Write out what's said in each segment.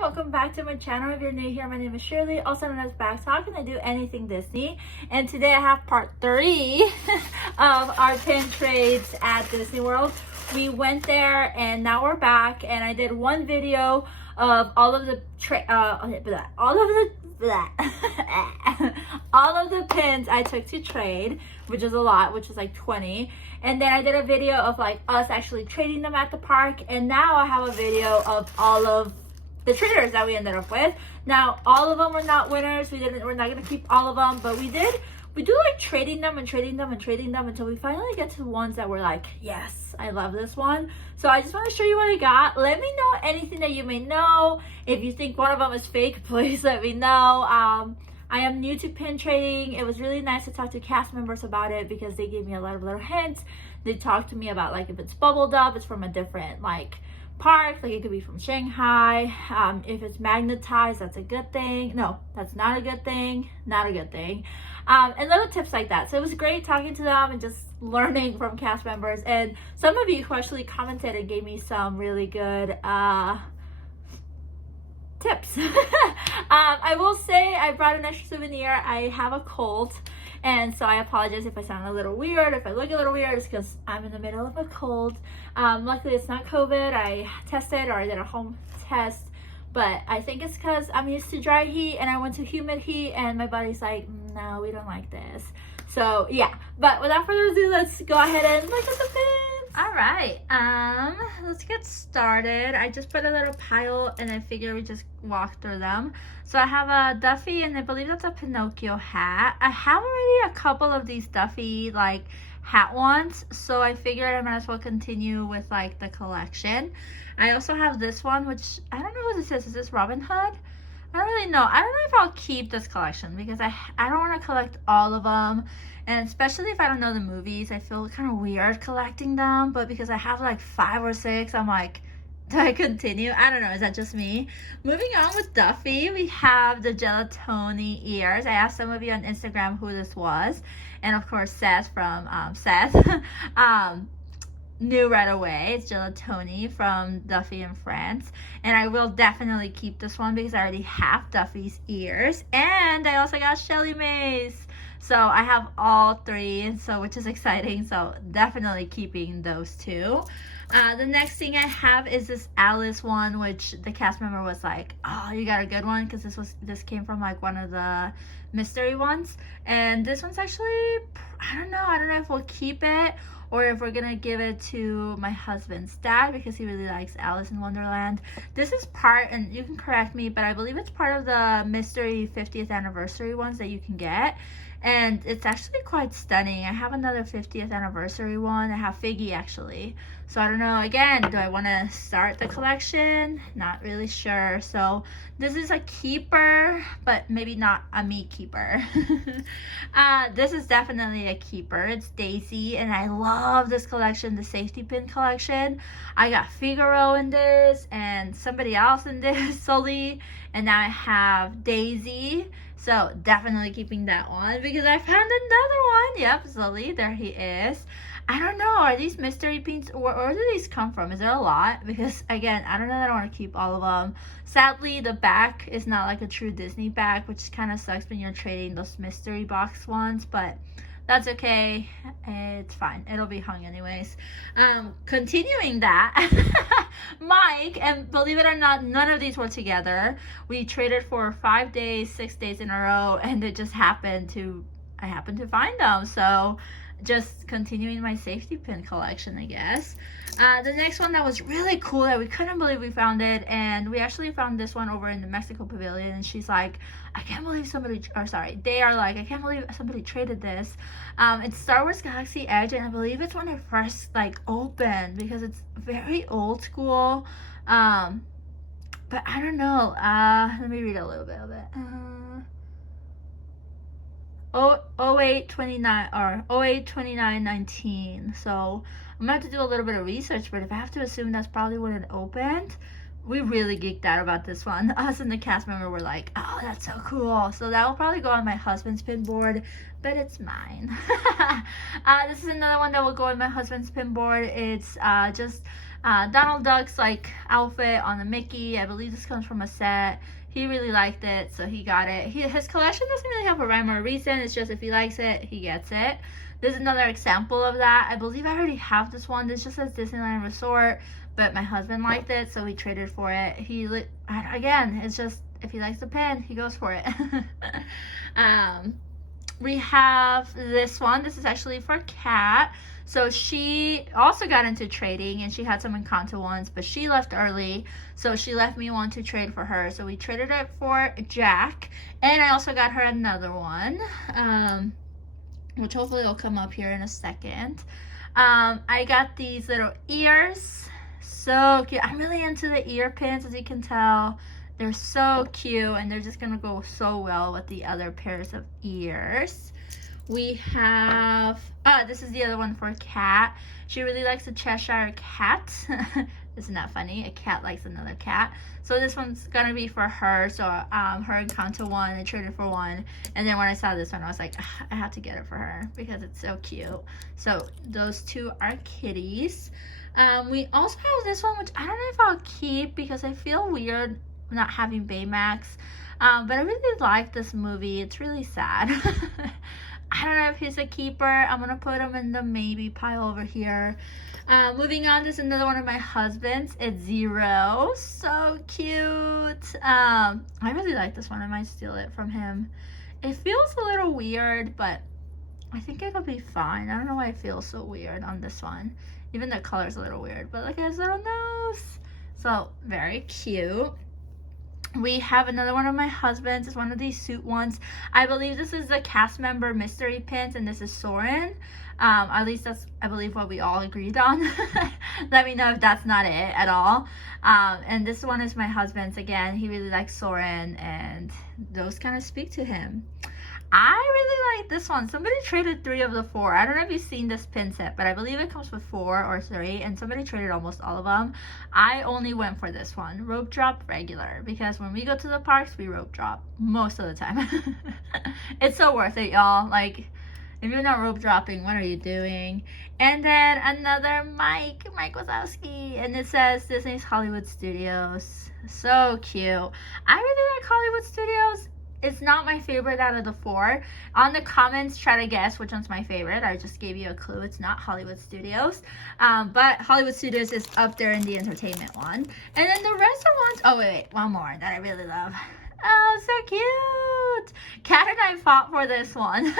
welcome back to my channel. If you're new here, my name is Shirley, also known as Backttalk, and I do anything Disney. And today I have part 3 of our pin trades at Disney World. We went there and now we're back, and I did one video of all of the all of the pins I took to trade, which is a lot, which was like 20. And then I did a video of like us actually trading them at the park, and now I have a video of all of the traders that we ended up with. Now all of them were not winners. We're not gonna keep all of them, but we do like trading them and trading them and trading them until we finally get to the ones that were like, yes, I love this one. So I just want to show you what I got. Let me know anything that you may know. If you think one of them is fake, please let me know. I am new to pin trading. It was really nice to talk to cast members about it because they gave me a lot of little hints. They talked to me about like if it's bubbled up, it's from a different like park, like it could be from Shanghai. If it's magnetized, that's a good thing. No, that's not a good thing. Not a good thing. And little tips like that. So it was great talking to them and just learning from cast members. And some of you who actually commented and gave me some really good tips. I will say I brought an extra souvenir. I have a cold, and so I apologize if I sound a little weird, if I look a little weird. It's because I'm in the middle of a cold. Luckily it's not COVID. I tested, or I did a home test, but I think it's because I'm used to dry heat and I went to humid heat, and my body's like, no, we don't like this. So yeah, but without further ado, let's go ahead and look at the pins. All right, let's get started. I just put a little pile and I figure we just walk through them. So I have a Duffy, and I believe that's a Pinocchio hat. I have already a couple of these Duffy like hat ones, so I figured I might as well continue with like the collection. I also have this one, which I don't know what this is. Is this Robin Hood? I don't really know. I don't know if I'll keep this collection because I don't want to collect all of them, and especially if I don't know the movies, I feel kind of weird collecting them. But because I have like 5 or 6, I'm like, do I continue? I don't know. Is that just me? Moving on with Duffy, we have the gelatoni ears. I asked some of you on Instagram who this was, and of course Seth from Seth knew right away. It's gelatoni from Duffy in France, and I will definitely keep this one because I already have Duffy's ears, and I also got Shelly Mays. So I have all 3, so which is exciting. So definitely keeping those 2. The next thing I have is this Alice one, which the cast member was like, oh, you got a good one, because this came from like one of the mystery ones. And this one's actually, I don't know if we'll keep it or if we're gonna give it to my husband's dad because he really likes Alice in Wonderland. This is part, and you can correct me, but I believe it's part of the mystery 50th anniversary ones that you can get. And it's actually quite stunning. I have another 50th anniversary one. I have Figgy actually. So I don't know, again, do I want to start the collection? Not really sure. So this is a keeper, but maybe not a me keeper. This is definitely a keeper. It's Daisy, and I love this collection, the safety pin collection. I got Figaro in this and somebody else in this, Sully, and now I have Daisy. So definitely keeping that one because I found another one. Yep, Sully, there he is. I don't know, are these mystery pins, or where do these come from? Is there a lot? Because again, I don't know that I want to keep all of them. Sadly, the back is not like a true Disney back, which kind of sucks when you're trading those mystery box ones, but that's okay. It's fine. It'll be hung anyways. Continuing that, Mike, and believe it or not, none of these were together. We traded for 5 days, 6 days in a row, and it just happened to, I happened to find them. So just continuing my safety pin collection, I guess. The next one that was really cool that we couldn't believe we found it, and we actually found this one over in the Mexico pavilion, and she's like, I can't believe somebody, or sorry, they are like, I can't believe somebody traded this. It's Star Wars Galaxy Edge, and I believe it's when it first like opened because it's very old school. But I don't know. Let me read a little bit of it. 0829 or 082919. So I'm gonna have to do a little bit of research, but if I have to assume that's probably when it opened, we really geeked out about this one. Us and the cast member were like, oh, that's so cool. So that will probably go on my husband's pin board, but it's mine. This is another one that will go on my husband's pin board. It's just Donald Duck's like outfit on the Mickey. I believe this comes from a set. He really liked it, so he got it. His collection doesn't really have a rhyme or a reason. It's just if he likes it, he gets it. There's another example of that. I believe I already have this one. This just says Disneyland Resort, but my husband liked it, so we traded for it. Again, it's just if he likes the pin, he goes for it. We have this one. This is actually for Kat. So she also got into trading, and she had some Encanto ones, but she left early, so she left me one to trade for her. So we traded it for Jack, and I also got her another one, which hopefully will come up here in a second. I got these little ears. So cute. I'm really into the ear pins, as you can tell. They're so cute, and they're just gonna go so well with the other pairs of ears. We have, this is the other one for Kat. She really likes the Cheshire Cat. Isn't that funny? A cat likes another cat. So this one's gonna be for her. So her Encanto one, I traded for one. And then when I saw this one, I was like, I have to get it for her because it's so cute. So those two are kitties. We also have this one, which I don't know if I'll keep because I feel weird not having Baymax. But I really like this movie. It's really sad. I don't know if he's a keeper. I'm gonna put him in the maybe pile over here. Moving on, this is another one of my husband's. It's Zero. So cute. I really like this one. I might steal it from him. It feels a little weird, but I think it'll be fine. I don't know why it feels so weird on this one. Even the color's a little weird, but look at his little nose. So very cute. We have another one of my husband's. It's one of these suit ones. I believe this is the cast member mystery pins, and this is Soren. At least that's, I believe, what we all agreed on. Let me know if that's not it at all. And this one is my husband's. Again, he really likes Soren, and those kind of speak to him. I really like this one. Somebody traded 3 of the 4. I don't know if you've seen this pin set, but I believe it comes with 4 or 3, and somebody traded almost all of them. I only went for this one, rope drop regular, because when we go to the parks, we rope drop most of the time. It's so worth it, y'all. Like, if you're not rope dropping, what are you doing? And then another Mike Wazowski, and it says Disney's Hollywood Studios. So cute. I really like Hollywood Studios. It's not my favorite out of the 4. On the comments, try to guess which one's my favorite. I just gave you a clue. It's not Hollywood Studios. But Hollywood Studios is up there in the entertainment one. And then the rest are ones... Oh, wait. One more that I really love. Oh, so cute. Kat and I fought for this one.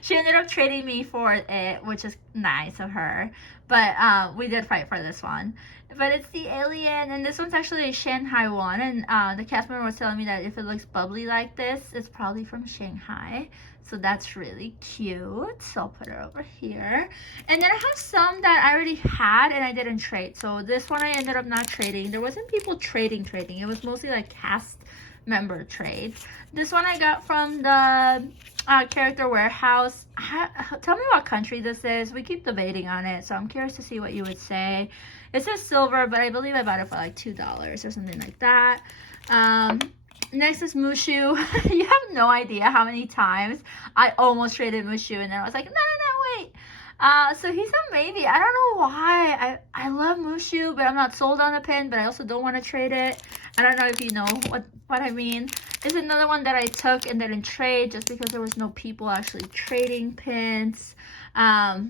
She ended up trading me for it, which is nice of her. But we did fight for this one. But it's the alien, and this one's actually a Shanghai one. And the cast member was telling me that if it looks bubbly like this, it's probably from Shanghai. So that's really cute. So I'll put it over here. And then I have some that I already had and I didn't trade. So this one I ended up not trading. There wasn't people trading. It was mostly like cast member trades. This one I got from the character warehouse. Tell me what country this is. We keep debating on it, so I'm curious to see what you would say. It says silver, but I believe I bought it for like $2 or something like that. Next is Mushu. You have no idea how many times I almost traded Mushu, and then I was like, no, wait. So he's a maybe. I don't know why. I love Mushu, but I'm not sold on the pin, but I also don't want to trade it. I don't know if you know what I mean. It's another one that I took and didn't trade just because there was no people actually trading pins. I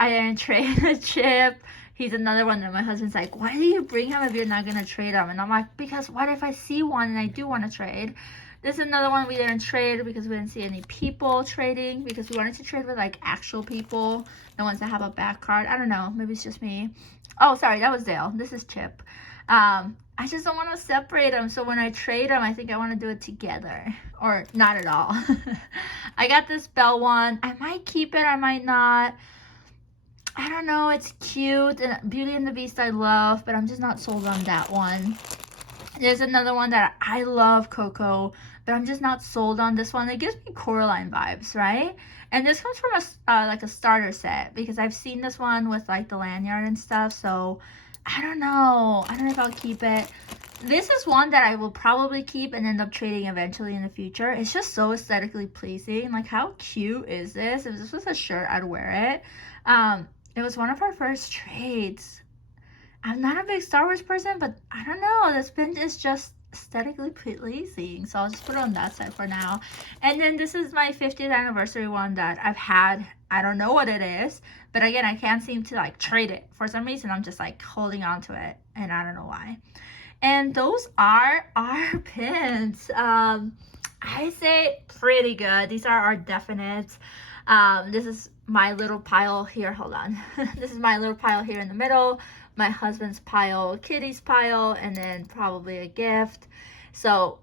didn't trade a chip. He's another one that my husband's like, why do you bring him if you're not going to trade him? And I'm like, because what if I see one and I do want to trade? This is another one we didn't trade because we didn't see any people trading, because we wanted to trade with like actual people, the ones that have a back card. I don't know, maybe it's just me. Oh, sorry, that was Dale. This is Chip. I just don't want to separate them, so when I trade them, I think I want to do it together, or not at all. I got this Belle one. I might keep it, I might not. I don't know, it's cute, and Beauty and the Beast I love, but I'm just not sold on that one. There's another one that I love, Coco, but I'm just not sold on this one. It gives me Coraline vibes, right? And this comes from a like a starter set, because I've seen this one with like the lanyard and stuff, so I don't know if I'll keep it. This is one that I will probably keep and end up trading eventually in the future. It's just so aesthetically pleasing. Like, how cute is this? If this was a shirt, I'd wear it. It was one of our first trades. I'm not a big Star Wars person, but I don't know. This pin is just aesthetically pleasing. So I'll just put it on that side for now. And then this is my 50th anniversary one that I've had. I don't know what it is. But again, I can't seem to like trade it. For some reason, I'm just like holding on to it. And I don't know why. And those are our pins. I say pretty good. These are our definites. This is my little pile here. Hold on. This is my little pile here in the middle. My husband's pile, Kitty's pile, and then probably a gift. So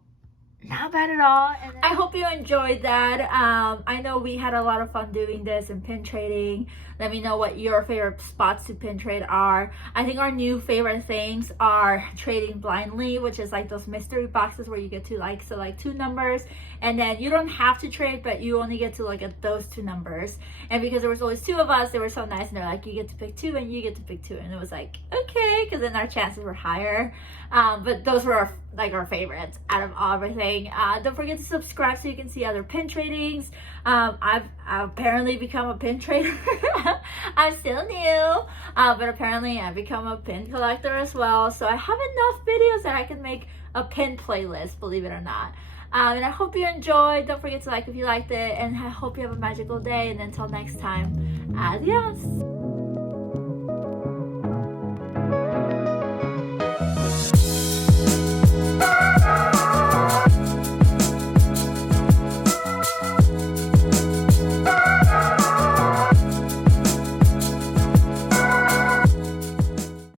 not bad at all. And I hope you enjoyed that. I know we had a lot of fun doing this and pin trading. Let me know what your favorite spots to pin trade are. I think our new favorite things are trading blindly, which is like those mystery boxes where you get to like select 2 numbers, and then you don't have to trade, but you only get to look at those 2 numbers. And because there was always 2 of us, they were so nice, and they're like, you get to pick 2 and you get to pick 2, and it was like, okay, because then our chances were higher. But those were our favorites out of everything. Don't forget to subscribe so you can see other pin tradings. I've apparently become a pin trader. I'm still new, but apparently I've become a pin collector as well. So I have enough videos that I can make a pin playlist, believe it or not. And I hope you enjoyed. Don't forget to like if you liked it, and I hope you have a magical day. And until next time, adios.